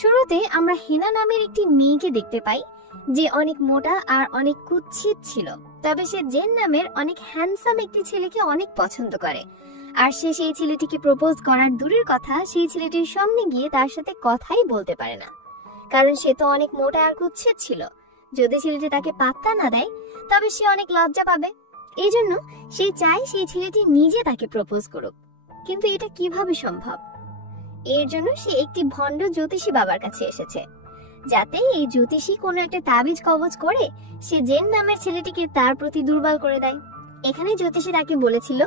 শুরুতে আমরা হেনা নামের একটি মেয়েকে দেখতে পাই যে অনেক মোটা আর অনেক কুৎসিত ছিল। তবে সে জেন নামের অনেক হ্যান্ডসাম একটি ছেলেকে অনেক পছন্দ করে। আর সে সেই ছেলেটিকে প্রপোজ করার দূরের কথা, সেই ছেলেটির সামনে গিয়ে তার সাথে কথাই বলতে পারে না, কারণ সে তো অনেক মোটা আর কুৎসিত ছিল। যদি ছেলেটি তাকে পাত্তা না দেয় তবে সে অনেক লজ্জা পাবে। এই জন্য সে চায় সেই ছেলেটি নিজে তাকে প্রপোজ করুক। কিন্তু এটা কিভাবে সম্ভব? এর জন্য সে একটি ভণ্ড জ্যোতিষী বাবার কাছে এসেছে, যাতে এই জ্যোতিষী কোনো একটা তাবিজ কবজ করে সে জেন নামের ছেলেটিকে তার প্রতি দুর্বল করে দেয়। এখানে জ্যোতিষী তাকে বলেছিল,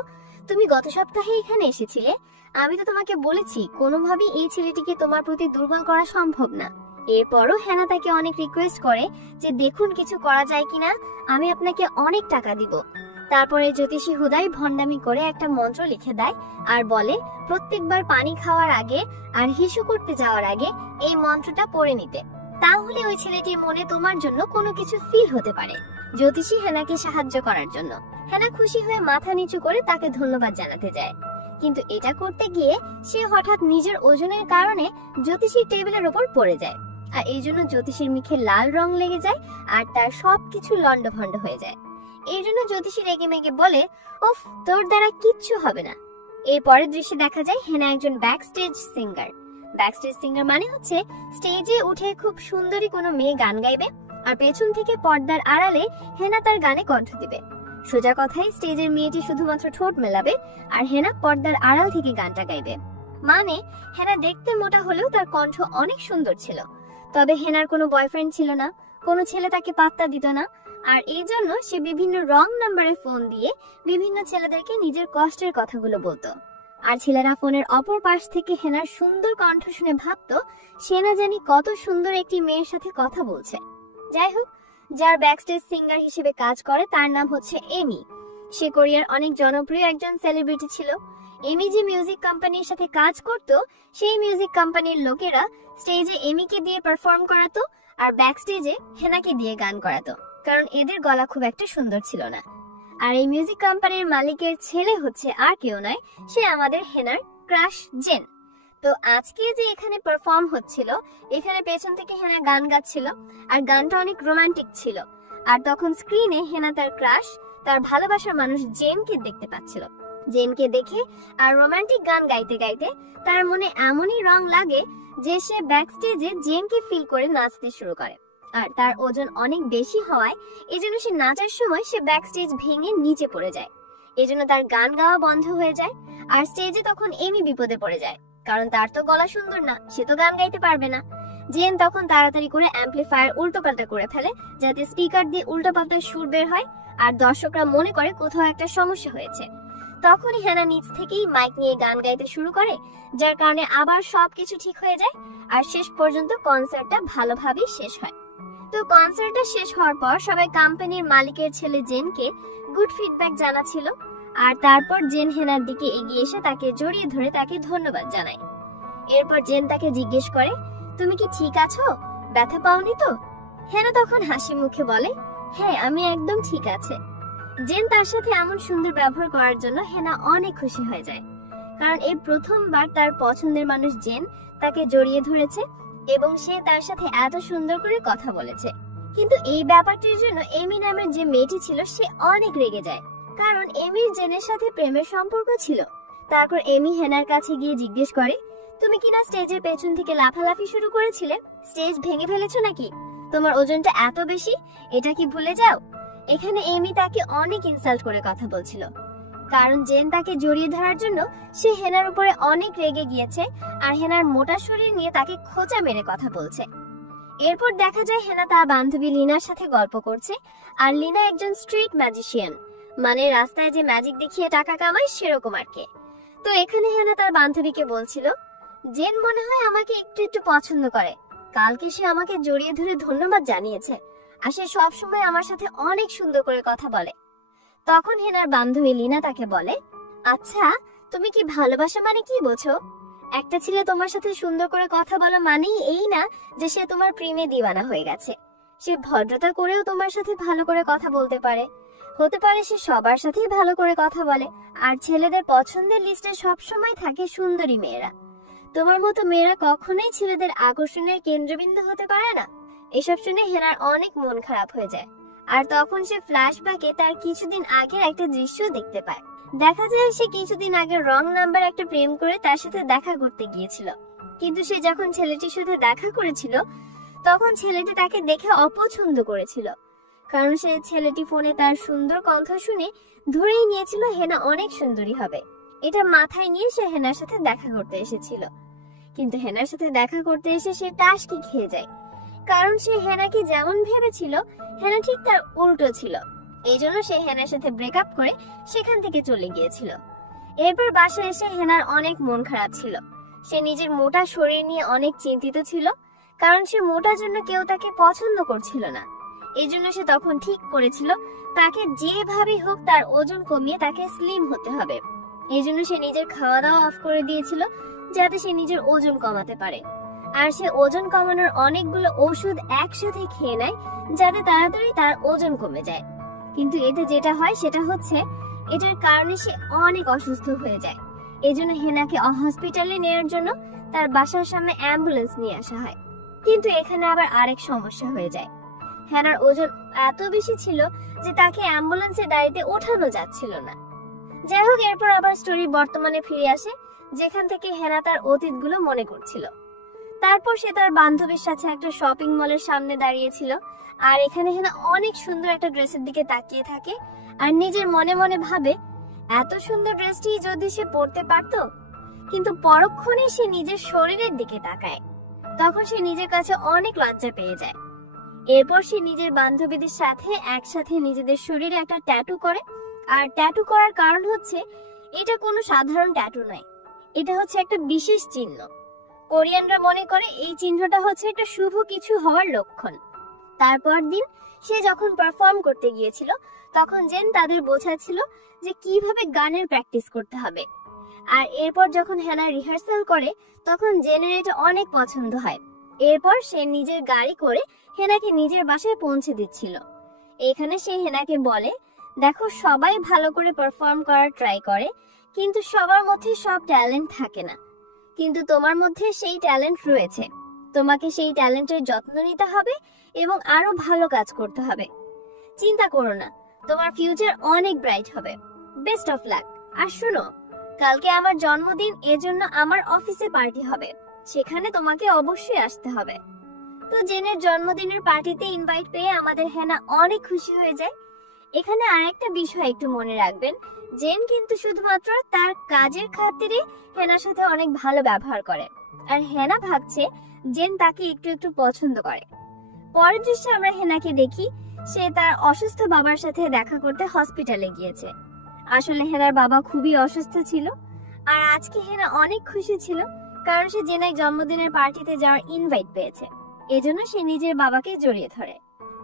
তুমি গত সপ্তাহে এখানে এসেছিলে, আমি তো তোমাকে বলেছি কোনোভাবেই এই ছেলেটিকে তোমার প্রতি দুর্বল করা সম্ভব না। এরপরও হেনা তাকে অনেক রিকোয়েস্ট করে যে দেখুন কিছু করা যায় কিনা, আমি আপনাকে অনেক টাকা দিব। তারপরে জ্যোতিষী হুদাই ভণ্ডামি করে একটা মন্ত্র লিখে দেয় আর বলে প্রত্যেকবার পানি খাওয়ার আগে আর হিসু করতে যাওয়ার আগে এই মন্ত্রটা পড়ে নিতে, তাহলে ওই ছেলেটির মনে তোমার জন্য কোনো কিছু ফিল হতে পারে। জ্যোতিষী হেনাকে সাহায্য করার জন্য হেনা খুশি হয়ে মাথা নিচু করে তাকে ধন্যবাদ জানাতে যায়। কিন্তু এটা করতে গিয়ে সে হঠাৎ নিজের ওজনের কারণে জ্যোতিষীর টেবিলের উপর পড়ে যায়, আর এই জন্য জ্যোতিষীর মুখে লাল রং লেগে যায় আর তার সবকিছু লন্ডভন্ড হয়ে যায়। এই জন্য জ্যোতিষী রেগে মেগে বলে, উফ, তোর দ্বারা কিচ্ছু হবে না। এর পরের দৃশ্যে দেখা যায় হেনা একজন ব্যাকস্টেজ সিঙ্গার। ব্যাকস্টেজ সিঙ্গার মানে হচ্ছে স্টেজে উঠে খুব সুন্দরী কোনো মেয়ে গান গাইবে আর পেছন থেকে পর্দার আড়ালে হেনা তার গানে কণ্ঠ দিবে। সোজা কথায় স্টেজের মেয়েটি শুধুমাত্র ঠোঁট মেলাবে আর হেনা পর্দার আড়াল থেকে গানটা গাইবে। মানে হেনা দেখতে মোটা হলেও তার কণ্ঠ অনেক সুন্দর ছিল। তবে হেনার কোনো বয়ফ্রেন্ড ছিল না, কোনো ছেলে তাকে পাত্তা দিত না, আর এই জন্য সে বিভিন্ন রং নাম্বারে ফোন দিয়ে বিভিন্ন ছেলেদেরকে নিজের কষ্টের কথাগুলো বলতো। আর ছেলেরা ফোনের অপর পাশ থেকে হেনার সুন্দর কণ্ঠ শুনে ভাবতো সে না জানি কত সুন্দর একটি মেয়ের সাথে কথা বলছে। যাই হোক, যার ব্যাকস্টেজ সিঙ্গার হিসেবে কাজ করে তার নাম হচ্ছে এমি। সে কোরিয়ার অনেক জনপ্রিয় একজন সেলিব্রিটি ছিল। এমি যে মিউজিক কোম্পানির সাথে কাজ করত, সেই মিউজিক কোম্পানির লোকেরা স্টেজে এমিকে দিয়ে পারফর্ম করাতো আর ব্যাকস্টেজে হেনাকে দিয়ে গান করাতো, কারণ এদের গলা খুব একটা সুন্দর ছিল না। আর এই মিউজিক কোম্পানির মালিকের ছেলে হচ্ছে আর কেউ নয়, সে আমাদের হেনার ক্রাশ জেন। তো আজকে যে এখানে পারফর্ম হচ্ছিল, এখানে পেছন থেকে হেনা গান গাচ্ছিল আর গানটা অনেক রোমান্টিক ছিল। আর তখন স্ক্রিনে হেনা তার ক্রাশ, তার ভালোবাসার মানুষ জেনকে দেখতে পাচ্ছিল। জেনকে দেখে আর রোমান্টিক গান গাইতে গাইতে তার মনে এমনই রং লাগে যে সে ব্যাকস্টেজে জেনকে ফিল করে নাচতে শুরু করে। আর তার ওজন অনেক বেশি হওয়ায় এজন্য সে নাচার সময় সে ব্যাকস্টেজ ভেঙে নিচে পড়ে যায়। এজন্য তার গান গাওয়া বন্ধ হয়ে যায় আর স্টেজে তখন এমি বিপদে পড়ে যায়, কারণ তার তো গলা সুন্দর না, সে তো গান গাইতে পারবে না। জেন তখন তাড়াতাড়ি করে অ্যাম্পলিফায়ার উল্টোপাল্টা করে ফেলে যাতে স্পিকার দিয়ে উল্টোপাল্টা সুর বের হয় আর দর্শকরা মনে করে কোথাও একটা সমস্যা হয়েছে। তখনই হেনা নিচ থেকেই মাইক নিয়ে গান গাইতে শুরু করে, যার কারণে আবার সবকিছু ঠিক হয়ে যায় আর শেষ পর্যন্ত কনসার্টটা ভালোভাবেই শেষ হয়। তো কনসার্টটা শেষ হওয়ার পর সবাই কোম্পানির মালিকের ছেলে জেনকে গুড ফিডব্যাক জানাচ্ছিল। আর তারপর জেন হেনার দিকে এগিয়ে এসে তাকে জড়িয়ে ধরে তাকে ধন্যবাদ জানায়। এরপর জেন তাকে জিজ্ঞেস করে, তুমি কি ঠিক আছো? ব্যথা পাওনি তো? হেনা তখন হাসি মুখে বলে, হ্যাঁ, আমি একদম ঠিক আছে। জেন তার সাথে এমন সুন্দর ব্যবহার করার জন্য হেনা অনেক খুশি হয়ে যায়, কারণ এই প্রথমবার তার পছন্দের মানুষ জেন তাকে জড়িয়ে ধরেছে এবং সে তার সাথে এত সুন্দর করে কথা বলেছে। কিন্তু এই ব্যাপারটির জন্য এমি নামের যে মেয়েটি ছিল সে অনেক রেগে যায়, কারণ এমির জেনের সাথে প্রেমের সম্পর্ক ছিল। তারপর এমি হেনার কাছে গিয়ে জিজ্ঞেস করে, তুমি কিনা স্টেজের পেছন থেকে লাফালাফি শুরু করেছিলে, স্টেজ ভেঙে ফেলেছো নাকি? তোমার ওজনটা এত বেশি, এটা কি ভুলে যাও? এখানে এমি তাকে অনেক ইনসাল্ট করে কথা বলছিল, কারণ জেন তাকে জড়িয়ে ধরার জন্য সে হেনার উপরে অনেক রেগে গিয়েছে আর হেনার মোটা শরীর নিয়ে তাকে খোঁচা মেরে কথা বলছে। এরপর দেখা যায় হেনা তার বান্ধবী লিনার সাথে গল্প করছে, আর লিনা একজন স্ট্রিট ম্যাজিশিয়ান, মানে রাস্তায় যে ম্যাজিক দেখিয়ে টাকা কামায় সেরকম আর কি। তো এখানে হেনা তার বান্ধবীকে বলছিল, জেন মনে হয় আমাকে একটু একটু পছন্দ করে, কালকে সে আমাকে জড়িয়ে ধরে ধন্যবাদ জানিয়েছে আর সে সবসময় আমার সাথে অনেক সুন্দর করে কথা বলে। তখন হেনার বান্ধবী লিনা তাকে বলে, আচ্ছা, তুমি কি ভালোবাসা মানে কি বোঝো? একটা ছেলে তোমার সাথে সুন্দর করে কথা বলা মানেই এই না যে সে তোমার প্রেমে দিওয়ানা হয়ে গেছে। সে ভদ্রতা করেও তোমার সাথে ভালো করে কথা বলতে পারে, হতে পারে সে সবার সাথেই ভালো করে কথা বলে, আর ছেলেদের পছন্দের লিস্টে সব সময় থাকে সুন্দরী মেয়েরা। তোমার মতো মেয়েরা কখনোই ছেলেদের আকর্ষণের কেন্দ্রবিন্দু হতে পারে না। এসব শুনে হেনার অনেক মন খারাপ হয়ে যায়। আর তখন সে ফ্ল্যাশব্যাকে তার কিছুদিন আগের একটা দৃশ্য দেখতে পায়। দেখা যায় সে কিছুদিন আগে রং নাম্বার একটা প্রেম করে তার সাথে দেখা করতে গিয়েছিল। কিন্তু সে যখন ছেলেটির সাথে দেখা করেছিল তখন ছেলেটি তাকে দেখে অপছন্দ করেছিল, কারণ সে ছেলেটি ফোনে তার সুন্দর কণ্ঠ শুনে ধরেই নিয়েছিল হেনা অনেক সুন্দরী হবে। এটা মাথায় নিয়ে সে হেনার সাথে দেখা করতে এসেছিল। কিন্তু হেনার সাথে দেখা করতে এসে সে টাসকি খেয়ে যায়, কারণ সে হেনাকে যেমন ভেবেছিল হেনা ঠিক তার উল্টো ছিল। এই জন্য সে হেনার সাথে ব্রেকআপ করে সেখান থেকে চলে গিয়েছিল। এরপর বাসায় এসে হেনার অনেক মন খারাপ ছিল। সে নিজের মোটা শরীর নিয়ে অনেক চিন্তিত ছিল, কারণ সে মোটার জন্য কেউ তাকে পছন্দ করছিল না। এই জন্য সে তখন ঠিক করেছিল তাকে যেভাবেই হোক তার ওজন কমিয়ে তাকে স্লিম হতে হবে। এই জন্য সে নিজের খাওয়া দাওয়া অফ করে দিয়েছিল যাতে সে নিজের ওজন কমাতে পারে। আর সে ওজন কমানোর অনেকগুলো ওষুধ একসাথে খেয়ে নেয় যাতে তাড়াতাড়ি তার ওজন কমে যায়। কিন্তু এতে যেটা হয় সেটা হচ্ছে এটার কারণে সে অনেক অসুস্থ হয়ে যায়। এই জন্য হেনাকে হসপিটালে নেওয়ার জন্য তার বাসার সামনে অ্যাম্বুলেন্স নিয়ে আসা হয়। কিন্তু এখানে আবার আরেক সমস্যা হয়ে যায়। হেনার ওজন এত বেশি ছিল যে তাকে অ্যাম্বুলেন্সের গাড়িতে ওঠানো যাচ্ছিল না। যাই হোক, এরপর আবার স্টোরি বর্তমানে ফিরে আসে, যেখান থেকে হেনা তার অতীতগুলো মনে করছিল। তারপর সে তার বান্ধবীর সাথে একটা শপিং মলের সামনে দাঁড়িয়েছিল। আর এখানে হেনা অনেক সুন্দর একটা ড্রেসের দিকে তাকিয়ে থাকে আর নিজের মনে মনে ভাবে এত সুন্দর ড্রেসটি যদি সে পরতে পারত। কিন্তু পরক্ষণে সে নিজের শরীরের দিকে তাকায়। তখন সে নিজের কাছে অনেক লজ্জা পেয়ে যায়। এরপর সে নিজের বান্ধবীদের সাথে একসাথে নিজেদের শরীরে একটা ট্যাটু করে। আর ট্যাটু করার কারণ হচ্ছে এটা কোনো সাধারণ ট্যাটু নয়, এটা হচ্ছে একটা বিশেষ চিহ্ন। কোরিয়ানরা মনে করে এই চিহ্নটা হচ্ছে একটা শুভ কিছু হওয়ার লক্ষণ। তারপর দিন সে যখন পারফর্ম করতে গিয়েছিল তখন জেন তাদের বোঝাচ্ছিল যে কিভাবে গানের প্র্যাকটিস করতে হবে। আর এরপর যখন হেনা রিহার্সাল করে তখন জেনের এটা অনেক পছন্দ হয়। এরপর সে নিজের গাড়ি করে হেনাকে নিজের বাসায় পৌঁছে দিচ্ছিল। এখানে সে হেনাকে বলে, দেখো, সবাই ভালো করে পারফর্ম করার ট্রাই করে, কিন্তু সবার মধ্যে সব ট্যালেন্ট থাকে না। কিন্তু তোমার মধ্যে সেই ট্যালেন্ট রয়েছে। তোমাকে সেই ট্যালেন্টের যত্ন নিতে হবে এবং আরো ভালো কাজ করতে হবে। চিন্তা করো না, তোমার ফিউচার অনেক ব্রাইট হবে। Best of luck. আর শুনো, কালকে আমার জন্মদিন, এজন্য আমার অফিসে পার্টি হবে, সেখানে তোমাকে অবশ্যই আসতে হবে। তো জেনের জন্মদিনের পার্টিতে ইনভাইট পেয়ে আমাদের হেনা অনেক খুশি হয়ে যায়। এখানে আরেকটা বিষয় একটু মনে রাখবেন, জেন কিন্তু শুধুমাত্র তার কাজের খাতিরে হেনার সাথে অনেক ভালো ব্যবহার করে, আর হেনা ভাবছে জেন তাকে একটু একটু পছন্দ করে। পরের দৃশ্যে আমরা হেনাকে দেখি সে তার অসুস্থ বাবার সাথে দেখা করতে হসপিটালে গিয়েছে। আসলে হেনার বাবা খুবই অসুস্থ ছিল। আর আজকে হেনা অনেক খুশি ছিল, কারণ সে জেনের জন্মদিনের পার্টিতে যাওয়ার ইনভাইট পেয়েছে। এজন্য সে নিজের বাবাকে জড়িয়ে ধরে।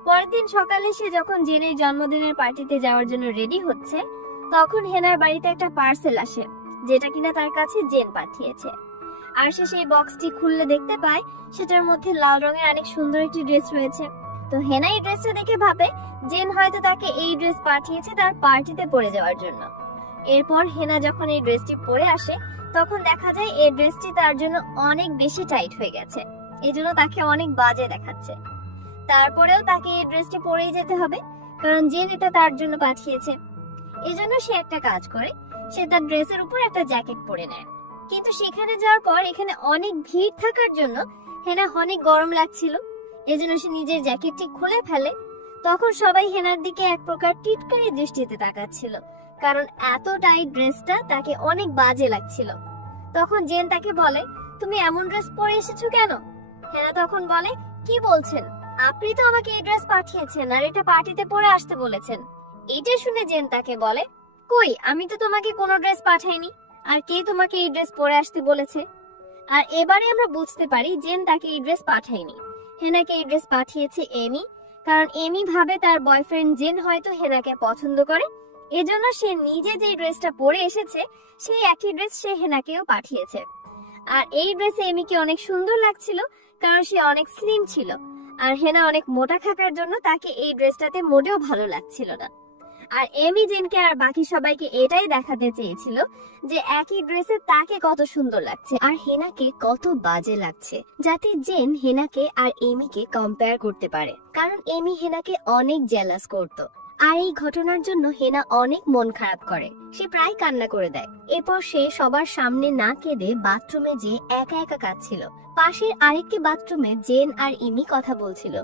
পরের দিন সকালে সে যখন জেনের জন্মদিনের পার্টিতে যাওয়ার জন্য রেডি হচ্ছে তখন হেনার বাড়িতে একটা পার্সেল আসে, যেটা কিনা তার কাছে জেন পাঠিয়েছে। আর সে সেই বক্সটি খুললে দেখতে পায় সেটার মধ্যে লাল রঙের অনেক সুন্দর একটি ড্রেস রয়েছে। তো হেনা এই ড্রেসটা দেখে ভাবে জেন হয়তো তাকে এই ড্রেস পাঠিয়েছে তার পার্টিতে পরে যাওয়ার জন্য। এরপর হেনা যখন এই ড্রেসটি পরে আসে তখন দেখা যায় এই ড্রেসটি তার জন্য অনেক বেশি টাইট হয়ে গেছে, এজন্য তাকে অনেক বাজে দেখাচ্ছে। তারপরেও তাকে এই ড্রেসটি পরেই যেতে হবে, কারণ জেন এটা তার জন্য পাঠিয়েছে। এজন্য সে একটা কাজ করে, সে তার ড্রেসের উপর একটা জ্যাকেট পরে নেয়। কিন্তু সেখানে যাওয়ার পর এখানে অনেক ভিড় থাকার জন্য হেনা অনেক গরম লাগছিল, এজন্য সে নিজের জ্যাকেটটি খুলে ফেলে। তখন সবাই হেনার দিকে এক প্রকার টিটকারি দৃষ্টিতে তাকাচ্ছিল, কারণ এত টাইট ড্রেসটা তাকে অনেক বাজে লাগছিল। তখন জেন তাকে বলে, তুমি এমন ড্রেস পরে এসেছো কেন? হেনা তখন বলে, কি বলছেন, আপনি তো আমাকে এই ড্রেস পাঠিয়েছেন আর এটা পার্টিতে পরে আসতে বলেছেন। এটা শুনে জেন তাকে বলে, কই, আমি তো তোমাকে কোনো ড্রেস পাঠাইনি, আর কে তোমাকে এই ড্রেস পরে আসতে বলেছে? আর এবারে আমরা বুঝতে পারি জেন তাকে এই ড্রেস পাঠায়নি, হেনাকে এই ড্রেস পাঠিয়েছে এমি। কারণ এমি ভাবে তার বয়ফ্রেন্ড জেন হয়তো হেনাকে পছন্দ করে, এজন্য সে নিজে যে ড্রেসটা পরে এসেছে সেই একই ড্রেস সে হেনাকেও পাঠিয়েছে। আর এই ড্রেসে এমিকে অনেক সুন্দর লাগছিল, কারণ সে অনেক স্লিম ছিল, আর হেনা অনেক মোটা থাকার জন্য তাকে এই ড্রেসটাতে মোটেও ভালো লাগছিল না। আর এমি জেনকে আর বাকি সবাইকে এটাই দেখাতে চেয়েছিল যে একই ড্রেসে তাকে কত সুন্দর লাগছে আর হেনাকে কত বাজে লাগছে, যাতে জেন হেনাকে আর এমিকে কম্পেয়ার করতে পারে। কারণ এমি হেনাকে অনেক জেলাস করত, আর এই ঘটনার জন্য হেনা অনেক মন খারাপ করে, সে প্রায় কান্না করে দেয়। এরপর সে সবার সামনে না কেঁদে বাথরুমে যেয়ে একা একা কাঁদছিল। পাশের আরেকটি বাথরুমে জেন আর এমি কথা বলছিল।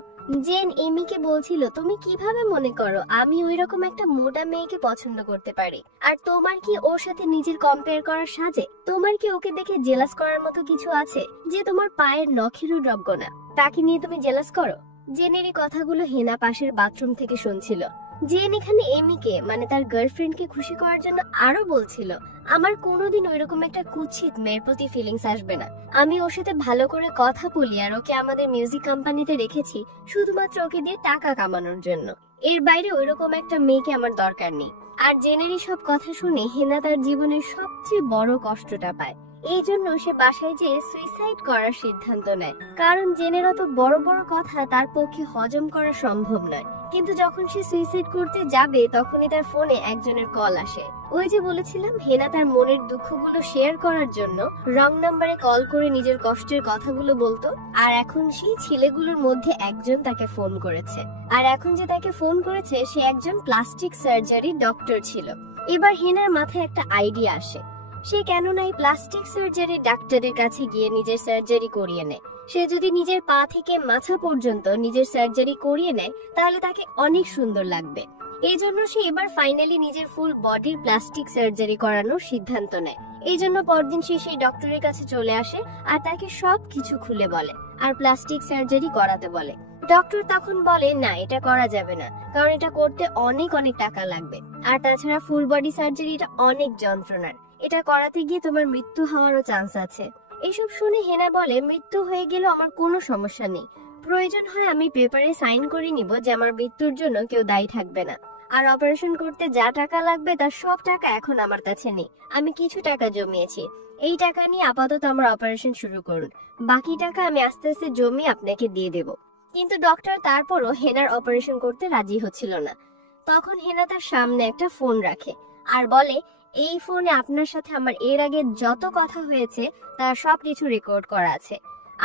জেন এমিকে বলছিল, তুমি কিভাবে মনে করো আমি ওইরকম একটা মোটা মেয়েকে পছন্দ করতে পারি? আর তোমার কি ওর সাথে নিজের কম্পেয়ার করার সাজে? তোমার কি ওকে দেখে জেলাস করার মতো কিছু আছে যে তোমার পায়ের নখেরও যোগ্য না, তাকে নিয়ে তুমি জেলাস করো? জেনের এই কথাগুলো হেনা পাশের বাথরুম থেকে শুনছিল। জেন এখানে এমিকে মানে তার গার্লফ্রেন্ডকে খুশি করার জন্য আরো বলছিল, আমার কোনোদিন ওইরকম একটা কুৎসিত মেয়ের প্রতি ফিলিংস আসবে না। আমি ওর সাথে ভালো করে কথা বলি আর ওকে আমাদের মিউজিক কোম্পানিতে রেখেছি শুধুমাত্র ওকে দিয়ে টাকা কামানোর জন্য। এর বাইরে ওইরকম একটা মেয়েকে আমার দরকার নেই। আর জেনের সব কথা শুনে হেনা তার জীবনের সবচেয়ে বড় কষ্টটা পায়। এই জন্য সে বাসায় যেয়ে সুইসাইড করার সিদ্ধান্ত নেয়, কারণ জেনের অত বড় বড় কথা তার পক্ষে হজম করা সম্ভব নয়। কিন্তু যখন সে সুইসাইড করতে যাবে তখনই তার ফোনে একজনের কল আসে। ওই যে বলেছিলাম হেনা তার মনের দুঃখগুলো শেয়ার করার জন্য রং নাম্বারে কল করে নিজের কষ্টের কথাগুলো বলতো, আর এখন সেই ছেলেগুলোর মধ্যে একজন তাকে ফোন করেছে। আর এখন যে তাকে ফোন করেছে সে একজন প্লাস্টিক সার্জারি ডক্টর ছিল। এবার হেনার মাথায় একটা আইডিয়া আসে, সে কেন না এই প্লাস্টিক সার্জারি ডাক্তারের কাছে গিয়ে নিজের সার্জারি করিয়ে নেয়। সে যদি নিজের পা থেকে মাথা পর্যন্ত নিজের সার্জারি করিয়ে নেয় তাহলে তাকে অনেক সুন্দর লাগবে। এই জন্য সে এবার ফাইনালি নিজের ফুল বডির প্লাস্টিক সার্জারি করানোর সিদ্ধান্ত নেয়। এই জন্য পরদিন সে সেই ডক্টরের কাছে চলে আসে আর তাকে সবকিছু খুলে বলে আর প্লাস্টিক সার্জারি করাতে বলে। ডক্টর তখন বলে, না এটা করা যাবে না, কারণ এটা করতে অনেক অনেক টাকা লাগবে, আর তাছাড়া ফুল বডি সার্জারি এটা অনেক যন্ত্রণার, এটা করাতে গিয়ে তোমার মৃত্যু হওয়ারও চান্স আছে। এসব শুনে হেনা বলে, মৃত্যু হয়ে গেলে আমার কোনো সমস্যা নেই, প্রয়োজন হয় আমি পেপারে সাইন করে নিব যে আমার মৃত্যুর জন্য কেউ দায়ী থাকবে না। আর অপারেশন করতে যা টাকা লাগবে তার সব টাকা এখন আমার কাছে নেই, আমি কিছু টাকা জমিয়েছি, এই টাকা নিয়ে আপাতত আমার অপারেশন শুরু করুন, বাকি টাকা আমি আস্তে আস্তে জমিয়ে আপনাকে দিয়ে দেব। কিন্তু ডক্টর তারপরও হেনার অপারেশন করতে রাজি হচ্ছিল না। তখন হেনা তার সামনে একটা ফোন রাখে আর বলে, এই ফোনে আপনার সাথে আমার এর আগে যত কথা হয়েছে তার সবকিছু রেকর্ড করা আছে,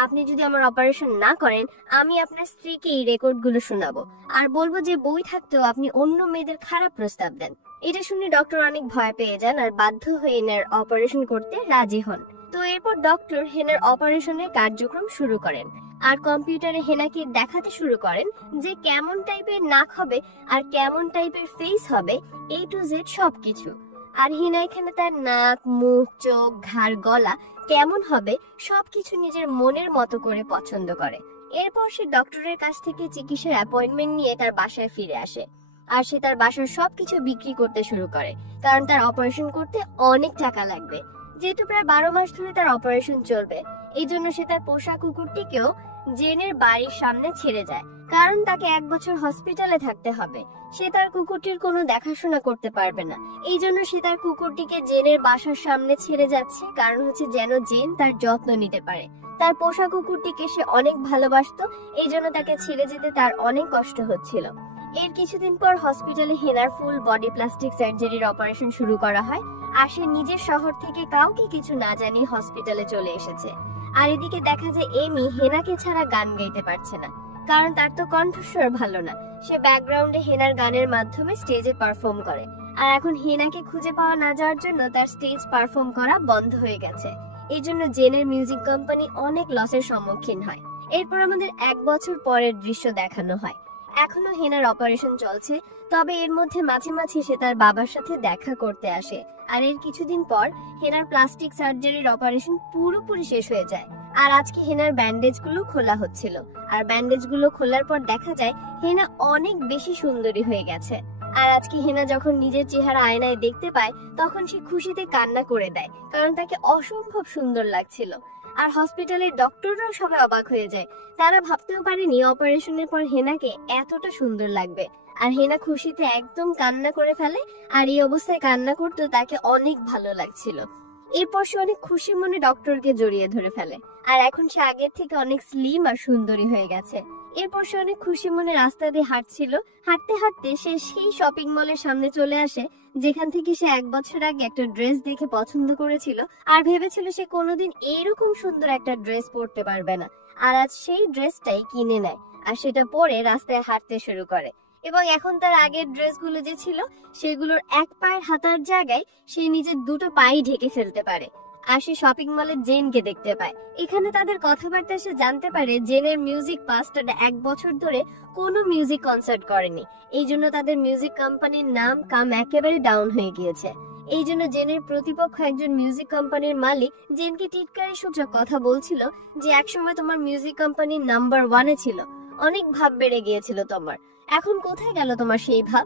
আপনি যদি আমার অপারেশন না করেন আমি আপনার স্ত্রীকে এই রেকর্ডগুলো শোনাবো আর বলবো যে বই থাকতেও আপনি অন্য মেয়েদের খারাপ প্রস্তাব দেন। এটা শুনে ডক্টর অনেক ভয় পেয়ে যান আর বাধ্য হয়ে হেনার অপারেশন করতে রাজি হন। তো এরপর ডক্টর হেনার অপারেশনের কার্যক্রম শুরু করেন আর কম্পিউটারে হেনাকে দেখাতে শুরু করেন যে কেমন টাইপের নাক হবে আর কেমন টাইপের ফেস হবে, A to Z সবকিছু। আর হেনা এখানে তার নাক, মুখ, চোখ, ঘাড়, গলা কেমন হবে সবকিছু নিজের মনের মতো করে পছন্দ করে। এরপর সে ডক্টরের কাছ থেকে চিকিৎসার অ্যাপয়েন্টমেন্ট নিয়ে তার বাসায় ফিরে আসে আর সে তার বাসার সবকিছু বিক্রি করতে শুরু করে, কারণ তার অপারেশন করতে অনেক টাকা লাগবে। যেহেতু প্রায় 12 মাস ধরে তার অপারেশন চলবে, এই জন্য সে তার পোষা কুকুরটিকেও জেনের বাড়ির সামনে ছেড়ে যায়, কারণ তাকে 1 বছর হসপিটালে থাকতে হবে। সে তার কুকুরটির কোনো দেখাশোনা করতে পারবে না, এই জন্য সে তার কুকুরটিকে জেনের বাসার সামনে ছেড়ে যাচ্ছে, কারণ হচ্ছে যেন জেন তার যত্ন নিতে পারে। তার পোষা কুকুরটিকে সে অনেক ভালোবাসতো, এই জন্য তাকে ছেড়ে যেতে তার অনেক কষ্ট হচ্ছিল। এর কিছুদিন পর হসপিটালে হেনার ফুল বডি প্লাস্টিক সার্জারির অপারেশন শুরু করা হয় আর সে নিজের শহর থেকে কাউকে কিছু না জানিয়ে হসপিটালে চলে এসেছে। আর এদিকে দেখা যায় এমি হেনাকে ছাড়া গান গাইতে পারছে না, কারণ তার তো কণ্ঠস্বর ভালো না। সে ব্যাকগ্রাউন্ডে হেনার গানের মাধ্যমে স্টেজে পারফর্ম করে, আর এখন হেনাকে খুঁজে পাওয়া না যাওয়ার জন্য তার স্টেজ পারফর্ম করা বন্ধ হয়ে গেছে। এই জন্য জেনের মিউজিক কোম্পানি অনেক লসের সম্মুখীন হয়। এরপর আমাদের 1 বছর পরের দৃশ্য দেখানো হয়। এখনো হেনার অপারেশন চলছে, তবে এর মধ্যে মাঝে মাঝে সে তার বাবার সাথে দেখা করতে আসে। আর এর কিছুদিন পর হেনার প্লাস্টিক সার্জারির অপারেশন পুরোপুরি শেষ হয়ে যায়। আর আজকে হেনার ব্যান্ডেজ গুলো খোলা হচ্ছিল, আর ব্যান্ডেজ গুলো খোলার পর দেখা যায় হেনা অনেক বেশি সুন্দরী হয়ে গেছে। আর আজকে হেনা যখন নিজের চেহারা আয়নায় দেখতে পায় তখন সে খুশিতে কান্না করে দেয়, কারণ তাকে অসম্ভব সুন্দর লাগছিল। আর হসপিটালের ডক্টররাও সবাই অবাক হয়ে যায়, তারা ভাবতেও পারেনি অপারেশনের পর হেনাকে এতটা সুন্দর লাগবে। আর হেনা খুশিতে একদম কান্না করে ফেলে, আর এই অবস্থায় কান্না করতে তাকে অনেক ভালো লাগছিল। এরপর সে অনেক খুশি মনে ডক্টরকে জড়িয়ে ধরে ফেলে, আর এখন সে আগের থেকে অনেক স্লিম আর সুন্দরী হয়ে গেছে। এরপর সে অনেক খুশি মনে রাস্তা দিয়ে হাঁটছিল। হাঁটতে হাঁটতে সে সেই শপিং মলের সামনে চলে আসে যেখান থেকে সে 1 বছর আগে একটা ড্রেস দেখে পছন্দ করেছিল আর ভেবেছিল সে কোনোদিন এইরকম সুন্দর একটা ড্রেস পরতে পারবে না। আর আজ সেই ড্রেসটাই কিনে নেয় আর সেটা পরে রাস্তায় হাঁটতে শুরু করে। এবং এখন তার আগের ড্রেসগুলো যে ছিল সেগুলোর এক পায়ের হাতার জায়গায় সে নিজের 2টো পাই ঢেকে ফেলতে পারে। আর সে শপিং মলে জেনকে দেখতে পায়। এখানে তাদের কথাবার্তা সে জানতে পারে জেনের মিউজিক পাস্টটা 1 বছর ধরে কোনো মিউজিক কনসার্ট করেনি, এই জন্য তাদের মিউজিক কোম্পানির নাম কাম একেবারে ডাউন হয়ে গিয়েছে। এই জন্য জেনের প্রতিপক্ষ একজন মিউজিক কোম্পানির মালিক জেনকে টিটকারি সূচক কথা বলছিল যে একসময় তোমার মিউজিক কোম্পানির নাম্বার 1-এ ছিল, অনেক ভাব বেড়ে গিয়েছিল তোমার, এখন কোথায় গেল তোমার সেই ভাব।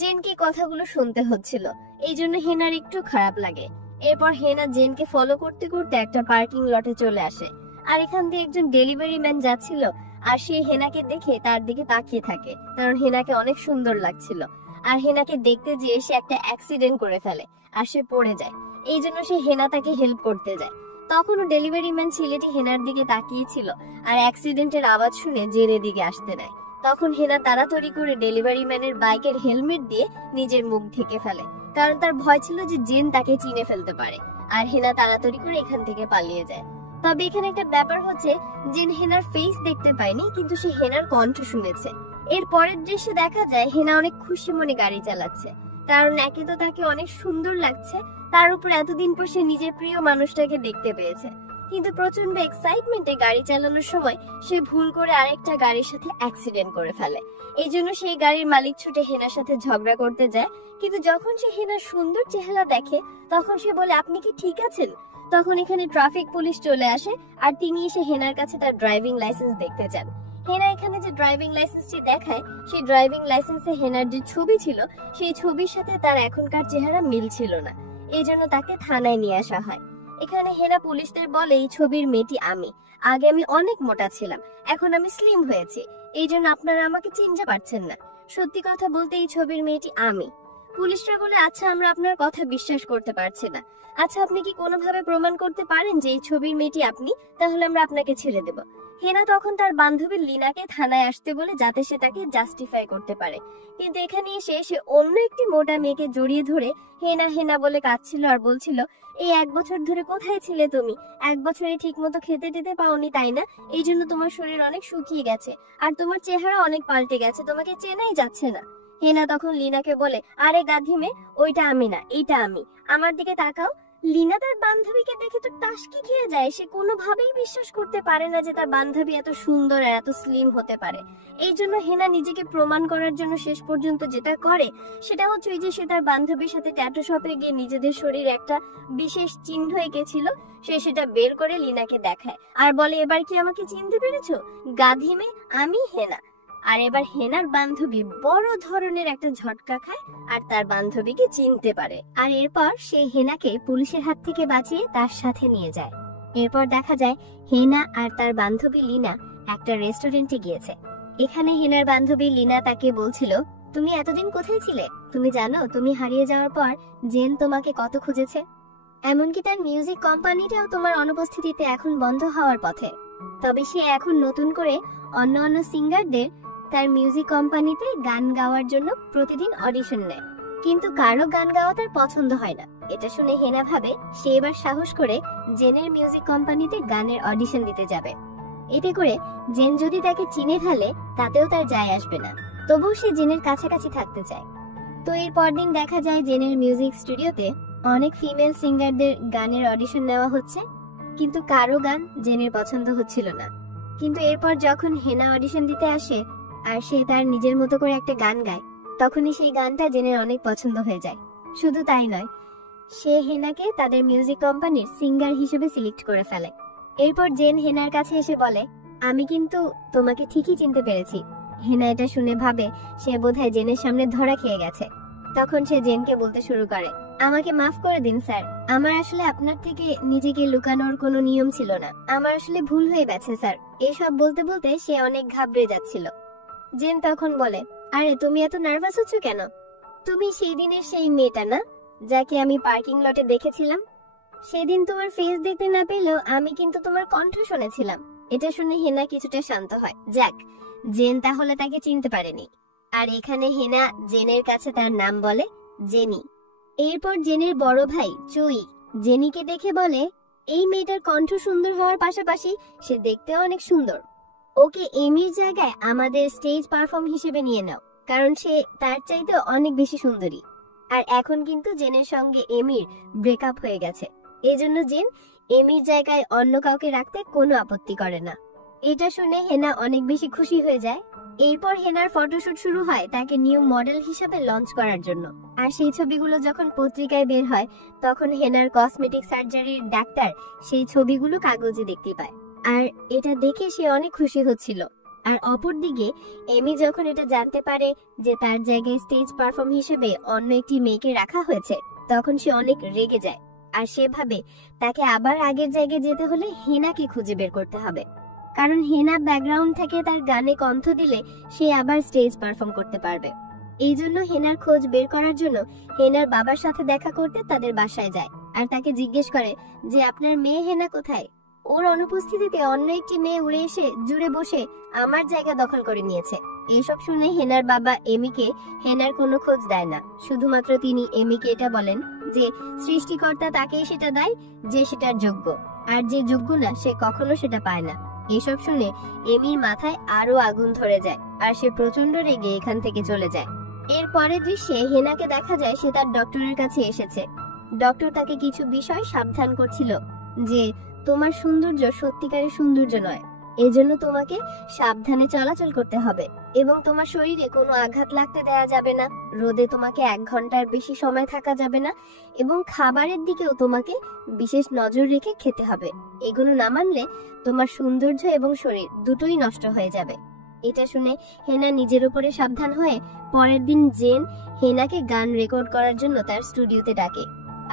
জেনকে কথাগুলো শুনতে হচ্ছিল, এই জন্য হেনার একটু খারাপ লাগে। এরপর হেনা জেনকে ফলো করতে করতে একটা পার্কিং লটে চলে আসে আর এখান দিয়ে একজন ডেলিভারি ম্যান যাচ্ছিল আর সে হেনাকে দেখে তার দিকে তাকিয়ে থাকে, কারণ হেনাকে অনেক সুন্দর লাগছিল। আর হেনাকে দেখতে যেয়ে সে একটা অ্যাক্সিডেন্ট করে ফেলে আর সে পড়ে যায়, এই জন্য সে হেনা তাকে হেল্প করতে যায়। তখনও ডেলিভারি ম্যান ছেলেটি হেনার দিকে তাকিয়েছিল আর অ্যাক্সিডেন্টের আওয়াজ শুনে জেনের দিকে আসতে নেয়। তখন হেনা তাড়াতাড়ি করে ডেলিভারি ম্যানের বাইকের হেলমেট দিয়ে নিজের মুখ ঢেকে ফেলে, কারণ তার ভয় ছিল যে জেন তাকে চিনে ফেলতে পারে। আর হেনা তাড়াতাড়ি করে এখান থেকে পালিয়ে যায়। তবে এখানে একটা ব্যাপার হচ্ছে, জেন হেনার ফেস দেখতে পায়নি, কিন্তু সে হেনার কণ্ঠ শুনেছে। এর পরের দৃশ্যে দেখা যায় হেনা অনেক খুশি মনে গাড়ি চালাচ্ছে, কারণ একে তো তাকে অনেক সুন্দর লাগছে, তার উপর এতদিন পর সে নিজের প্রিয় মানুষটাকে দেখতে পেয়েছে। কিন্তু প্রচন্ড এক্সাইটমেন্টে গাড়ি চালানোর সময় সে ভুল করে আরেকটা গাড়ির সাথে অ্যাক্সিডেন্ট করে ফেলে। এই জন্য সেই গাড়ির মালিক ছুটে হেনার সাথে ঝগড়া করতে যায়, কিন্তু যখন সে হেনার সুন্দর চেহারা দেখে তখন সে বলে, আপনি কি ঠিক আছেন? তখন এখানে ট্রাফিক পুলিশ চলে আসে আর তিনি এসে হেনার কাছে তার ড্রাইভিং লাইসেন্স দেখতে চান। হেনা এখানে যে ড্রাইভিং লাইসেন্সটি দেখায় সেই ড্রাইভিং লাইসেন্সে হেনার যে ছবি ছিল সেই ছবির সাথে তার এখনকার চেহারা মিল ছিল না, এই জন্য তাকে থানায় নিয়ে আসা হয়। এখানে হেনা পুলিশদের বলে, এই ছবির মেয়েটি আমি, আগে আমি অনেক মোটা ছিলাম, এখন আমি স্লিম হয়েছি, এই জন্য আপনারা আমাকে চিনতে পারছেন না। সত্যি কথা বলতে এই ছবির মেয়েটি আমি। পুলিশরা বলে, আচ্ছা আমরা আপনার কথা বিশ্বাস করতে পারছি না, আচ্ছা আপনি কি কোনোভাবে প্রমাণ করতে পারেন যে এই ছবির মেয়েটি আপনি, তাহলে আমরা আপনাকে ছেড়ে দেব। হেনা তখন তার বান্ধবী লিনাকে থানায় আসতে বলে যাতে সে তাকে জাস্টিফাই করতে পারে, কিন্তু এখানে এসে সে অন্য একটি মোটা মেয়েকে জড়িয়ে ধরে হেনা হেনা বলে কাঁদছিল আর বলছিল, এই 1 বছর ধরে কোথায় ছিলে তুমি? 1 বছরে ঠিক মতো খেতে টেতে পাওনি তাই না? এই জন্য তোমার শরীর অনেক শুকিয়ে গেছে আর তোমার চেহারা অনেক পাল্টে গেছে, তোমাকে চেনাই যাচ্ছে না। হেনা তখন লিনাকে বলে, আরে গাধি মেয়ে, ওইটা আমি না, এইটা আমি, আমার দিকে তাকাও। লিনা তার বান্ধবীকে দেখে তো টাসকি খেয়ে যায়, সে কোনোভাবেই বিশ্বাস করতে পারে না যে তার বান্ধবী এত সুন্দর আর এত স্লিম হতে পারে। এই জন্য হেনা নিজেকে প্রমাণ করার জন্য শেষ পর্যন্ত যেটা করে সেটা হচ্ছে ওই যে সে তার বান্ধবীর সাথে ট্যাটু শপে গিয়ে নিজেদের শরীরে একটা বিশেষ চিহ্ন এঁকেছিল, সে সেটা বের করে লিনাকে দেখায় আর বলে, এবার কি আমাকে চিনতে পেরেছো? গাধি মেয়ে, আমি হেনা। আর এবার হেনার বান্ধবী বড় ধরনের একটা ঝটকা খায় আর তার বান্ধবীকে চিনতে পারে। আর এরপর সে হেনাকে পুলিশের হাত থেকে বাঁচিয়ে তার সাথে নিয়ে যায়। এরপর দেখা যায় হেনা আর তার বান্ধবী লিনা একটা রেস্টুরেন্টে গিয়েছে। এখানে হেনার বান্ধবী লিনা তাকে বলছিল, তুমি এতদিন কোথায় ছিলে? তুমি জানো তুমি হারিয়ে যাওয়ার পর জেন তোমাকে কত খুঁজেছে, এমনকি তার মিউজিক কোম্পানিটাও তোমার অনুপস্থিতিতে এখন বন্ধ হওয়ার পথে। তবে সে এখন নতুন করে অন্য অন্য সিঙ্গারদের তার মিউজিক কোম্পানিতে গান গাওয়ার জন্য প্রতিদিন অডিশন নেয়, কিন্তু কারো গান গাওয়া তার পছন্দ হয় না। এটা শুনে হেনা ভাবে সে এবার সাহস করে জেনের মিউজিক কোম্পানিতে গানের অডিশন দিতে যাবে। এতে করে জেন যদি তাকে চিনে ফেলে তাতেও তার যায় আসবে না, তবুও সে জেনের কাছাকাছি থাকতে চায়। তো এর পরদিন দেখা যায় জেনের মিউজিক স্টুডিওতে অনেক ফিমেল সিঙ্গারদের গানের অডিশন নেওয়া হচ্ছে, কিন্তু কারো গান জেনের পছন্দ হচ্ছিল না। কিন্তু এরপর যখন হেনা অডিশন দিতে আসে আর সে তার নিজের মতো করে একটা গান গায়, তখনই সেই গানটা জেনের অনেক পছন্দ হয়ে যায়। শুধু তাই নয়, সে হেনাকে তাদের মিউজিক কোম্পানির সিঙ্গার হিসেবে সিলেক্ট করে ফেলে। এরপর জেন হেনার কাছে এসে বলে, আমি কিন্তু তোমাকে ঠিকই চিনতে পেরেছি। হেনা এটা শুনে ভাবে সে বোধহয় জেনের সামনে ধরা খেয়ে গেছে। তখন সে জেনকে বলতে শুরু করে, আমাকে মাফ করে দিন স্যার, আমার আসলে আপনার থেকে নিজেকে লুকানোর কোনো নিয়ম ছিল না, আমার আসলে ভুল হয়ে গেছে স্যার। এসব বলতে বলতে সে অনেক ঘাবড়ে যাচ্ছিল। জেন তখন বলে, আরে তুমি এত নার্ভাস হচ্ছ কেন? তুমি সেই দিনের সেই মেয়েটা না যাকে আমি পার্কিং লটে দেখেছিলাম? সেদিন তোমার ফেস দেখতে না পেলেও আমি কিন্তু তোমার কণ্ঠ শুনেছিলাম। এটা শুনে হেনা কিছুটা শান্ত হয়। যাক, জেন তাহলে তাকে চিনতে পারেনি। আর এখানে হেনা জেনের কাছে তার নাম বলে জেনি। এরপর জেনের বড় ভাই চুই জেনিকে দেখে বলে, এই মেয়েটার কণ্ঠ সুন্দর হওয়ার পাশাপাশি সে দেখতেও অনেক সুন্দর। ওকে এমির জায়গায় আমাদের স্টেজ পারফর্ম হিসেবে নিয়ে নাও, কারণ সে তার চাইতে অনেক বেশি সুন্দরী। আর এখন কিন্তু জেনের সঙ্গে এমির ব্রেকআপ হয়ে গেছে, এজন্য জেন এমির জায়গায় অন্য কাউকে রাখতে কোনো আপত্তি করে না। এটা শুনে হেনা অনেক বেশি খুশি হয়ে যায়। এরপর হেনার ফটোশুট শুরু হয় তাকে নিউ মডেল হিসেবে লঞ্চ করার জন্য। আর সেই ছবিগুলো যখন পত্রিকায় বের হয় তখন হেনার কসমেটিক সার্জারির ডাক্তার সেই ছবিগুলো কাগজে দেখতে পায়, আর এটা দেখে সে অনেক খুশি হচ্ছিল। আর অপরদিকে এমি যখন এটা জানতে পারে যে তার জায়গায় স্টেজ পারফর্ম হিসেবে অন্য একটি মেয়েকে রাখা হয়েছে, তখন সে অনেক রেগে যায়। আর সে ভাবে তাকে আবার আগের জায়গায় যেতে হলে হেনাকে খুঁজে বের করতে হবে, কারণ হেনা ব্যাকগ্রাউন্ড থেকে তার গানে কণ্ঠ দিলে সে আবার স্টেজ পারফর্ম করতে পারবে। এই জন্য হেনার খোঁজ বের করার জন্য হেনার বাবার সাথে দেখা করতে তাদের বাসায় যায়। আর তাকে জিজ্ঞেস করে যে আপনার মেয়ে হেনা কোথায়? ওর অনুপস্থিতিতে অন্য একটি মেয়ে উড়ে এসে জুড়ে বসে আমার জায়গা দখল করে নিয়েছে। এসব শুনে হেনার বাবা এমিকে হেনার কোনো খোঁজ দেয় না, শুধুমাত্র তিনি এমিকে এটা বলেন যে সৃষ্টিকর্তা তাকেই সেটা দেয় যে সেটার যোগ্য, আর যে যোগ্য না সে কখনো সেটা পায় না। এসব শুনে এমির মাথায় আরো আগুন ধরে যায়, আর সে প্রচন্ড রেগে এখান থেকে চলে যায়। এর পরের দৃশ্যে হেনাকে দেখা যায় সে তার ডক্টরের কাছে এসেছে। ডক্টর তাকে কিছু বিষয় সাবধান করছিল যে তোমার সৌন্দর্য সত্যিকারের সৌন্দর্য নয়, এজন্য তোমাকে সাবধানে চলাচল করতে হবে এবং তোমার শরীরে কোনো আঘাত লাগতে দেয়া যাবে না, রোদে তোমাকে 1 ঘন্টার বেশি সময় থাকা যাবে না এবং খাবারের দিকেও তোমাকে বিশেষ নজর রেখে খেতে হবে। এগুলো না মানলে তোমার সৌন্দর্য এবং শরীর দুটোই নষ্ট হয়ে যাবে। এটা শুনে হেনা নিজের উপরে সাবধান হয়ে পরের দিন জেন হেনাকে গান রেকর্ড করার জন্য তার স্টুডিওতে ডাকে।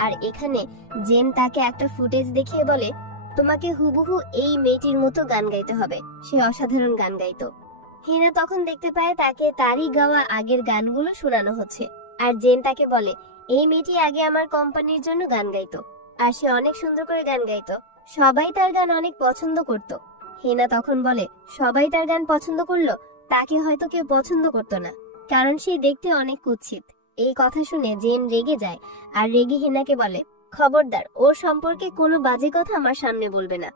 আর এখানে জেন তাকে একটা ফুটেজ দেখিয়ে বলে, তোমাকে হুবহু এই মেয়েটির মতো গান গাইতে হবে, সে অসাধারণ গান গাইতো। হেনা তখন দেখতে পায় তাকে তারই গাওয়া আগের গানগুলো শোনানো হচ্ছে। আর জেন তাকে বলে, এই মেয়েটি আগে আমার কোম্পানির জন্য গান গাইতো, আর সে অনেক সুন্দর করে গান গাইতো, সবাই তার গান অনেক পছন্দ করত। হেনা তখন বলে, সবাই তার গান পছন্দ করলো, তাকে হয়তো কেউ পছন্দ করতো না, কারণ সে দেখতে অনেক কুৎসিত। এই কথা শুনে জেন রেগে যায় আর রেগে হেনাকে বলে, খবরদার ওর সম্পর্কে কোনো বাজে কথা আমার সামনে বলবে না।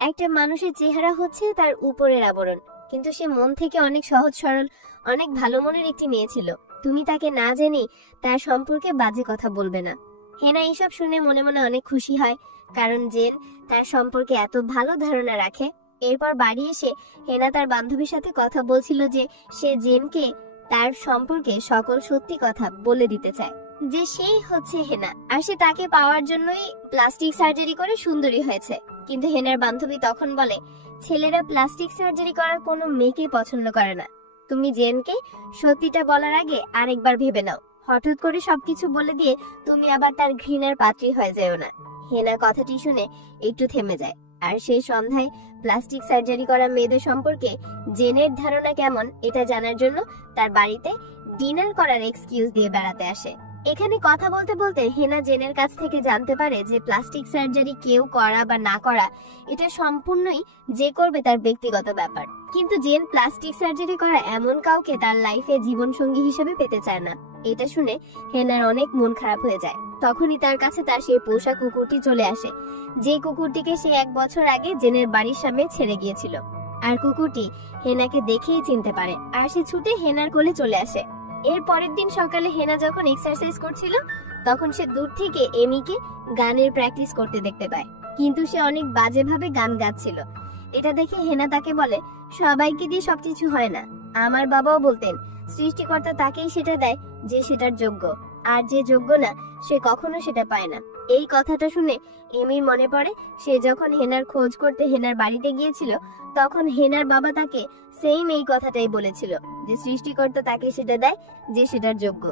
একটা মানুষের চেহারা হচ্ছে তার উপরের আবরণ, কিন্তু সে মন থেকে অনেক সহজ সরল, অনেক ভালো মনের একটি মেয়ে ছিল। তুমি তাকে না জেনে তার সম্পর্কে বাজে কথা বলবে না। হেনা এইসব শুনে মনে মনে অনেক খুশি হয়, কারণ জেন তার সম্পর্কে এত ভালো ধারণা রাখে। এরপর বাড়ি এসে হেনা তার বান্ধবীর সাথে কথা বলছিল যে সে জেনকে তার সম্পর্কে সকল সত্যি কথা বলে দিতে চায়, যে সেই হচ্ছে হেনা, আর সে তাকে পাওয়ার জন্যই প্লাস্টিক সার্জারি করে সুন্দরী হয়েছে। কিন্তু হেনার বান্ধবী তখন বলে, ছেলেরা প্লাস্টিক সার্জারি করার কোনো মেয়েকে পছন্দ করে না, তুমি জেনকে সত্যিটা বলার আগে আরেকবার ভেবে নাও, হঠাৎ করে সবকিছু বলে দিয়ে তুমি আবার তার ঘৃণার পাত্রী হয়ে যাও না। হেনা কথাটি শুনে একটু থেমে যায়, আর সেই সন্ধ্যায় প্লাস্টিক সার্জারি করা মেয়েদের সম্পর্কে জেনের ধারণা কেমন এটা জানার জন্য তার বাড়িতে ডিনার করার এক্সকিউজ দিয়ে বেড়াতে আসে। এখানে কথা বলতে বলতে হেনা জেনের কাছ থেকে জানতে পারে যে প্লাস্টিক সার্জারি কেউ করা বা না করা এটা সম্পূর্ণই যে করবে তার ব্যক্তিগত ব্যাপার, কিন্তু জেন প্লাস্টিক সার্জারি করা এমন কাউকে তার লাইফে জীবন সঙ্গী হিসেবে পেতে চায় না। এটা শুনে হেনার অনেক মন খারাপ হয়ে যায়। তখনই তার কাছে তার সেই পোষা কুকুরটি চলে আসে, যে কুকুরটিকে সে 1 বছর আগে জেনের বাড়ির সামনে ছেড়ে গিয়েছিল। আর কুকুরটি হেনাকে দেখেই চিনতে পারে, আর সে ছুটে হেনার কোলে চলে আসে। এর পরের দিন সকালে হেনা যখন এক্সারসাইজ করছিল তখন সে দূর থেকে এমিকে গানের প্র্যাকটিস করতে দেখতে পায়, কিন্তু সে অনেক বাজেভাবে গান গাচ্ছিল। এটা দেখে হেনা তাকে বলে, সবাইকে দিয়ে সবকিছু হয় না, আমার বাবাও বলতেন সৃষ্টিকর্তা তাকেই সেটা দেয় যে সেটার যোগ্য, আর যে যোগ্য না সে কখনো সেটা পায় না। এই কথাটা শুনে এমির মনে পড়ে সে যখন হেনার খোঁজ করতে হেনার বাড়িতে গিয়েছিল তখন হেনার বাবা তাকে সেম এই কথাটাই বলেছিল যে সৃষ্টিকর্তা তাকে সেটা দেয় যে সেটার যোগ্য।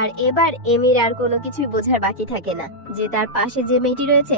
আর এবার এমির আর কোনো কিছুই বোঝার বাকি থাকে না যে তার পাশে যে মেয়েটি রয়েছে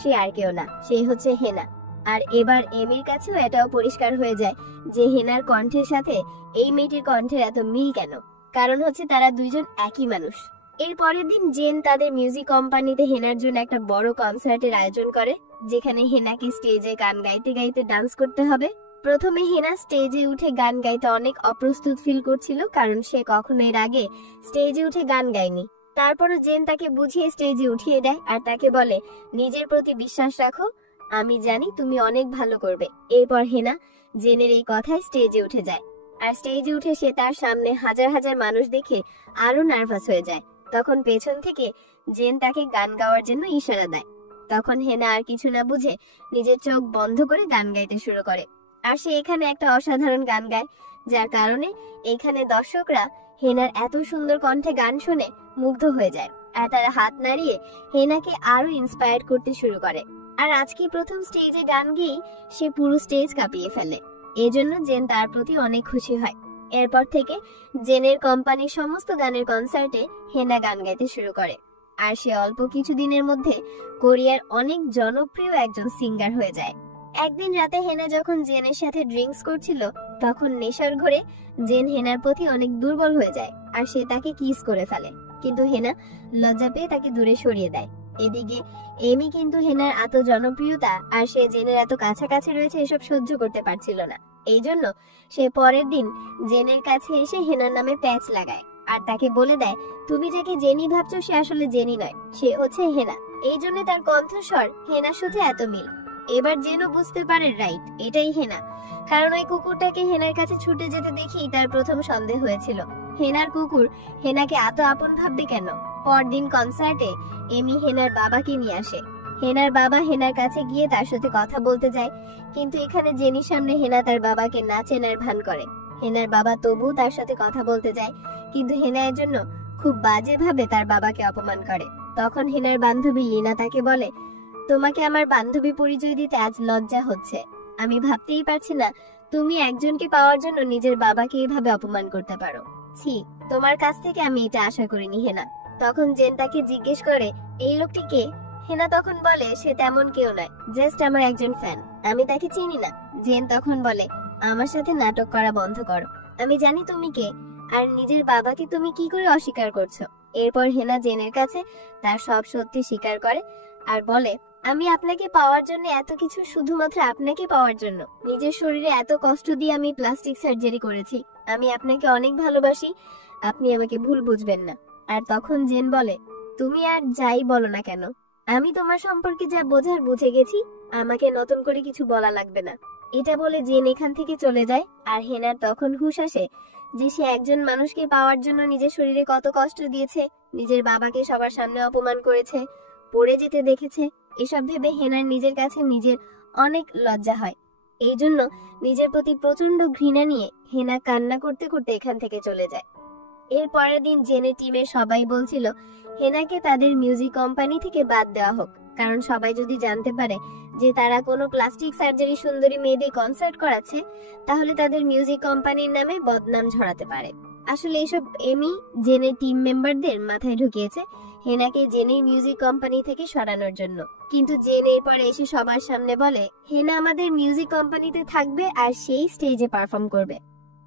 সে আর কেউ না, সেই হচ্ছে হেনা। আর এবার এমির কাছেও এটাও পরিষ্কার হয়ে যায় যে হেনার কণ্ঠের সাথে এই মেয়েটির কণ্ঠের এত মিল কেন, কারণ হচ্ছে তারা দুইজন একই মানুষ। এর পরের দিন জেন তাদের মিউজিক কোম্পানিতে হেনার জন্য একটা বড় কনসার্টের আয়োজন করে, যেখানে হেনাকে স্টেজে গান গাইতে গাইতে ডান্স করতে হবে। প্রথমে হেনা স্টেজে উঠে গান গাইতে অনেক অপ্রস্তুত ফিল করছিল, কারণ সে কখনো এর আগে স্টেজে উঠে গান গায়নি। তারপরও জেন তাকে বুঝিয়ে স্টেজে উঠিয়ে দেয় আর তাকে বলে, নিজের প্রতি বিশ্বাস রাখো, আমি জানি তুমি অনেক ভালো করবে। এরপর হেনা জেনের এই কথায় স্টেজে উঠে যায়। আর স্টেজে উঠে সে তার সামনে হাজার হাজার মানুষ দেখে আরো নার্ভাস হয়ে যায়। তখন পেছন থেকে জেন তাকে গান গাওয়ার জন্য ইশারা দেয়। তখন হেনা আর কিছু না বুঝে নিজের চোখ বন্ধ করে গান গাইতে শুরু করে। আর সে এখানে একটা অসাধারণ গান গায়, যার কারণে এখানে দর্শকরা হেনার এত সুন্দর কণ্ঠে গান শুনে মুগ্ধ হয়ে যায়। আর তারা হাত নাড়িয়ে হেনাকে আরো ইন্সপায়ার করতে শুরু করে। আর আজকে প্রথম স্টেজে গান গেয়েই সে পুরো স্টেজ কাঁপিয়ে ফেলে। এজন্য জেন তার প্রতি অনেক খুশি হয়। এরপর থেকে জেনের কোম্পানির সমস্ত গানের কনসার্টে হেনা গান গাইতে শুরু করে। আর সে অল্প কিছুদিনের মধ্যে কোরিয়ার অনেক জনপ্রিয় একজন সিঙ্গার হয়ে যায়। একদিন রাতে হেনা যখন জেনের সাথে ড্রিঙ্কস করছিল, তখন নেশার ঘোরে জেন হেনার প্রতি অনেক দুর্বল হয়ে যায় আর সে তাকে কিস করে ফেলে। কিন্তু হেনা লজ্জা পেয়ে তাকে দূরে সরিয়ে দেয়। এদিকে এমি কিন্তু হেনার এত জনপ্রিয়তা আর সে জেনের এত কাছাকাছি রয়েছে এসব সহ্য করতে পারছিল না। এই জন্য সে পরের দিন জেনের কাছে এসে হেনার নামে প্যাচ লাগায় আর তাকে বলে দেয়, তুমি যাকে জেনি ভাবছো সে আসলে জেনি নয়, সে হচ্ছে হেনা। এই জন্য তার কণ্ঠস্বর হেনার সাথে এত মিল। এবার জেনও বুঝতে পারে রাইট, এটাই হেনা, কারণ ওই কুকুরটাকে হেনার কাছে ছুটে যেতে দেখেই তার প্রথম সন্দেহ হয়েছিল, হেনার কুকুর হেনাকে এত আপন ভাববে কেন। পরদিন কনসার্টে এমি হেনার বাবাকে নিয়ে আসে। হেনার বাবা হেনার কাছে গিয়ে তার সাথে কথা বলতে যায়, কিন্তু এখানে জেনির সামনে হেনা তার বাবাকে না চেনার ভান করে। হেনার বাবা তবু তার সাথে কথা বলতে যায়, কিন্তু হেনা এর জন্য খুব বাজে ভাবে তার বাবাকে অপমান করে। তখন হেনার বান্ধবী লিনা তাকে বলে, তোমাকে আমার বান্ধবী পরিচয় দিতে আজ লজ্জা হচ্ছে। আমি ভাবতেই পারছি না তুমি একজনকে পাওয়ার জন্য নিজের বাবাকে এইভাবে অপমান করতে পারো। ছি, তোমার কাছ থেকে আমি এটা আশা করিনি হেনা। তখন জেন তাকে জিজ্ঞেস করে, এই লোকটি কে? হেনা তখন বলে, সে তেমন কেউ নয়, জাস্ট আমার একজন ফ্যান, আমি তাকে চিনি না। জেন তখন বলে, আমার সাথে নাটক করা বন্ধ করো, আমি জানি তুমি কে, আর নিজের বাবাকে তুমি কি করে অস্বীকার করছো। এরপর হেনা জেনের কাছে তার সব সত্যি স্বীকার করে আর বলে, আমি আপনাকে পাওয়ার জন্য এত কিছু, শুধুমাত্র আপনাকে পাওয়ার জন্য নিজের শরীরে এত কষ্ট দিয়ে আমি প্লাস্টিক সার্জারি করেছি। আমি আপনাকে অনেক ভালোবাসি, আপনি আমাকে ভুল বুঝবেন না। আর তখন জেন বলে, তুমি আর যাই বলো না কেন, আমি তোমার সম্পর্কে যা বোঝার বুঝে গেছি, আমাকে নতুন করে কিছু বলা লাগবে না। এটা বলে জেন এখান থেকে চলে যায়। আর হেনার তখন হুঁশ আসে যে সে একজন মানুষকে পাওয়ার জন্য নিজের শরীরে কত কষ্ট দিয়েছে, নিজের বাবাকে সবার সামনে অপমান করেছে, পড়ে যেতে দেখেছে। এসব ভেবে হেনার নিজের কাছে নিজের অনেক লজ্জা হয়। এই জন্য নিজের প্রতি প্রচন্ড ঘৃণা নিয়ে হেনা কান্না করতে করতে এখান থেকে চলে যায়। এর পরের দিন জেনের টিমের সবাই বলছিল হেনাকে তাদের মিউজিক কোম্পানি থেকে বাদ দেওয়া হোক, কারণ সবাই যদি জানতে পারে যে তারা কোনো প্লাস্টিক সার্জারি সুন্দরী মেয়েদের কনসার্ট করাচ্ছে, তাহলে তাদের মিউজিক কোম্পানির নামে বদনাম ঝরাতে পারে। আসলে এসব এমি জেনের টিম মেম্বারদের মাথায় ঢুকিয়েছে হেনাকে জেনের মিউজিক কোম্পানি থেকে সরানোর জন্য। কিন্তু জেন এরপরে এসে সবার সামনে বলে, হেনা আমাদের মিউজিক কোম্পানিতে থাকবে আর সেই স্টেজে পারফর্ম করবে।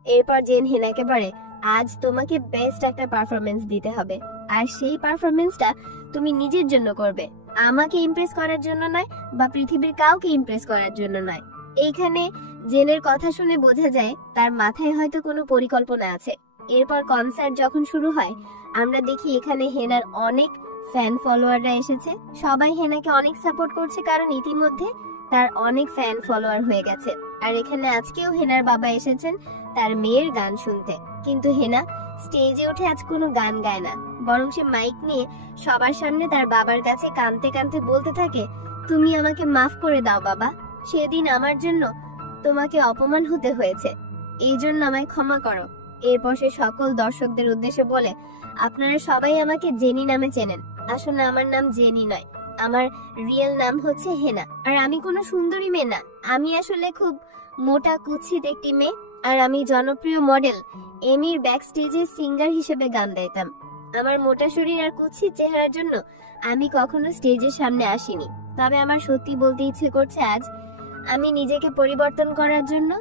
এরপর জেন হেনাকে বলে, আজ তোমাকে বেস্ট একটা পারফরমেন্স দিতে হবে, আর সেই পারফরমেন্সটা তুমি নিজের জন্য করবে, আমাকে ইমপ্রেস করার জন্য নয় বা পৃথিবীর কাউকে ইমপ্রেস করার জন্য নয়। এইখানে জেনের কথা শুনে বোঝা যায় তার মাথায় হয়তো কোনো পরিকল্পনা আছে। এরপর কনসার্ট যখন শুরু হয়, আমরা দেখি এখানে হেনার অনেক ফ্যান ফলোয়াররা এসেছে। সবাই হেনাকে অনেক সাপোর্ট করছে, কারণ ইতিমধ্যে তার অনেক ফ্যান ফলোয়ার হয়ে গেছে। আর এখানে আজকেও হেনার বাবা এসেছেন তার মেয়ের গান শুনতে। কিন্তু হেনা স্টেজে উঠে আজ কোনো গান গায় না, বরং সে মাইক নিয়ে সবার সামনে তার বাবার কাছে কাঁদতে কাঁদতে বলতে থাকে, তুমি আমাকে মাফ করে দাও বাবা, সেদিন আমার জন্য তোমাকে অপমান হতে হয়েছে, এই জন্য আমায় ক্ষমা করো। এরপর সে সকল দর্শকদের উদ্দেশ্যে বলে, আপনারা সবাই আমাকে জেনি নামে চেনেন, আসলে আমার নাম জেনি নয়, আমার রিয়েল নাম হচ্ছে হেনা। আর আমি কোনো সুন্দরী মেয়ে না, আমি আসলে খুব মোটা কুৎসিত একটি মেয়ে। আর আমি জনপ্রিয় মডেল এমির ব্যাক স্টেজে সিঙ্গার হিসেবে গান গাইতাম। আমার মোটা শরীর আর কুৎসিত চেহারার জন্য আমি কখনো স্টেজের সামনে আসিনি। তবে আমার সত্যি বলতে ইচ্ছে করছে, আজ আমি নিজেকে পরিবর্তন করার জন্য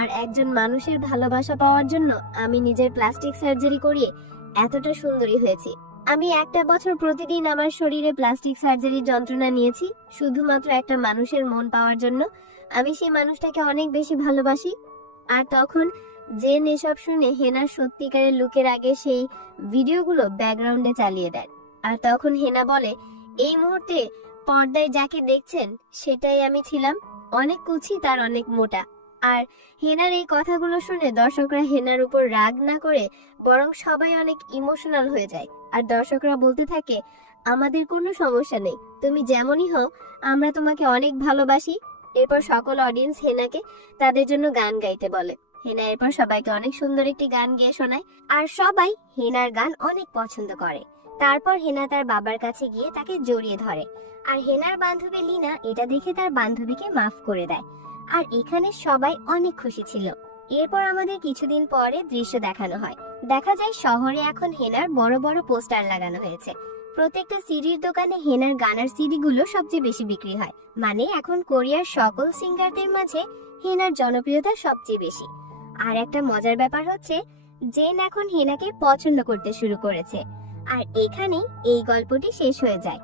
আর একজন মানুষের ভালোবাসা পাওয়ার জন্য আমি নিজের প্লাস্টিক সার্জারি করিয়ে এতটা সুন্দরী হয়েছি। আমি একটা বছর প্রতিদিন আমার শরীরে প্লাস্টিক সার্জারির যন্ত্রণা নিয়েছি শুধুমাত্র একটা মানুষের মন পাওয়ার জন্য। আমি সেই মানুষটাকে অনেক বেশি ভালোবাসি। আর তখন জেন এসব শুনে হেনার সত্যিকারের লুকের আগে সেই ভিডিওগুলো ব্যাকগ্রাউন্ডে চালিয়ে দেয়। আর তখন হেনা বলে, এই মুহূর্তে পর্দায় যাকে দেখছেন সেটাই আমি ছিলাম, অনেক কুচিত আর অনেক মোটা। আর হেনার এই কথাগুলো শুনে দর্শকরা হেনার উপর রাগ না করে বরং সবাই অনেক ইমোশনাল হয়ে যায়। আর দর্শকরা বলতে থাকে, আমাদের কোনো সমস্যা নেই, তুমি যেমনই হও আমরা তোমাকে অনেক ভালোবাসি। এরপর সকল অডিয়েন্স হেনাকে তাদের জন্য গান গাইতে বলে। হেনা এরপর সবাইকে অনেক সুন্দর একটি গান গেয়ে শোনায় আর সবাই হেনার গান অনেক পছন্দ করে। তারপর হেনা তার বাবার কাছে গিয়ে তাকে জড়িয়ে ধরে আর হেনার বান্ধবী লিনা এটা দেখে তার বান্ধবীকে মাফ করে দেয়। আর এখানে সবাই অনেক খুশি ছিল। এরপর আমাদের কিছুদিন পরে দৃশ্য দেখানো হয়। দেখা যায় শহরে এখন হেনার বড় বড় পোস্টার লাগানো হয়েছে। প্রত্যেকটা সিডির দোকানে হেনার গানের সিডি গুলো সবচেয়ে বেশি বিক্রি হয়। মানে এখন কোরিয়ার সকল সিঙ্গারদের মাঝে হেনার জনপ্রিয়তা সবচেয়ে বেশি। আর একটা মজার ব্যাপার হচ্ছে জেন এখন হেনাকে পছন্দ করতে শুরু করেছে। আর এখানেই এই গল্পটি শেষ হয়ে যায়।